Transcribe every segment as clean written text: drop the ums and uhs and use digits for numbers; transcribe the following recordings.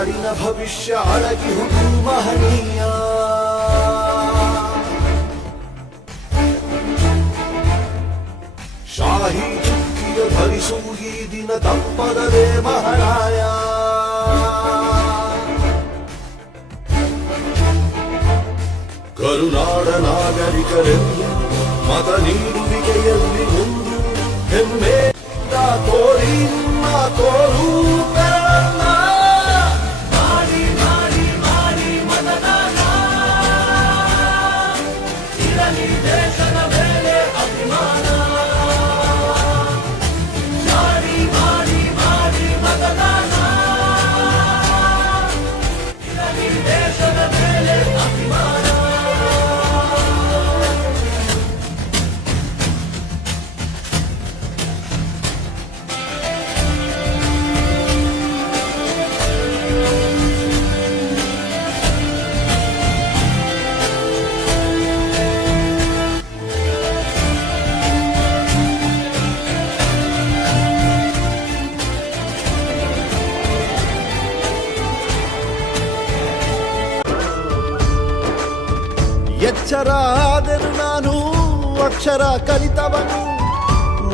ನಾಡಿನ ಭವಿಷ್ಯ ಅಡಗಿ ಹುಟ್ಟು ಮಹನೀಯ. ಶಾಹಿ ಚುಕ್ಕಿಯ ಧರಿಸು ಈ ದಿನ ತಪ್ಪದವೇ ಮಹಾರಾಯ. ಕರುನಾಡ ನಾಗರಿಕರೆಂದು ಮತ ನೀಡುವಿಕೆಯಲ್ಲಿ ಒಂದು ಹೆಮ್ಮೆ ತೋರಿ ನಿಮ್ಮ ತೋರು ಬೆರಳನ್ನ. ಮಾಡಿ ಮಾಡಿ ಮಾಡಿ ಮತದಾನ, ಇರಲಿ ದೇಶದ ಮೇಲೆ ಅಭಿಮಾನ. ಮಾಡಿ ಮಾಡಿ ಮಾಡಿ ಮತದಾನ, ಇರಲಿ ದೇಶದ ಮೇಲೆ ಅಭಿಮಾನ. ಎಚ್ಚರ ಆದರೂ ನಾನು ಅಕ್ಷರ ಕಲಿತವನು,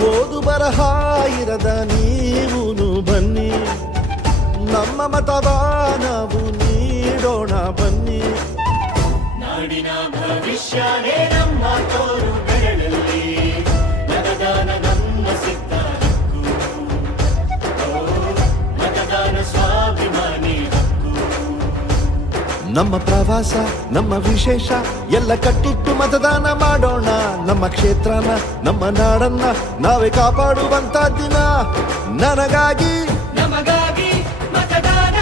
ಓದು ಬರಹ ಇರದ ನೀವೂನು ಬನ್ನಿ, ನಮ್ಮ ಮತವ ನಾವು ನೀಡೋಣ ಬನ್ನಿ. ನಾಡಿನ ಭವಿಷ್ಯನೇ ನಮ್ಮ ತೋರು ಬೆರಳಲ್ಲಿ, ಮತದಾನ ನಮ್ಮ ಸಿದ್ಧ ಹಕ್ಕು, ಮತದಾನ ಸ್ವಾಭಿಮಾನಿ ಹಕ್ಕು. ನಮ್ಮ ಪ್ರವಾಸ ನಮ್ಮ ವಿಶೇಷ ಎಲ್ಲ ಕಟ್ಟಿಟ್ಟು ಮತದಾನ ಮಾಡೋಣ. ನಮ್ಮ ಕ್ಷೇತ್ರನ ನಮ್ಮ ನಾಡನ್ನ ನಾವೇ ಕಾಪಾಡುವಂತ ದಿನ. ನನಗಾಗಿ ನಮಗಾಗಿ ಮತದಾನ.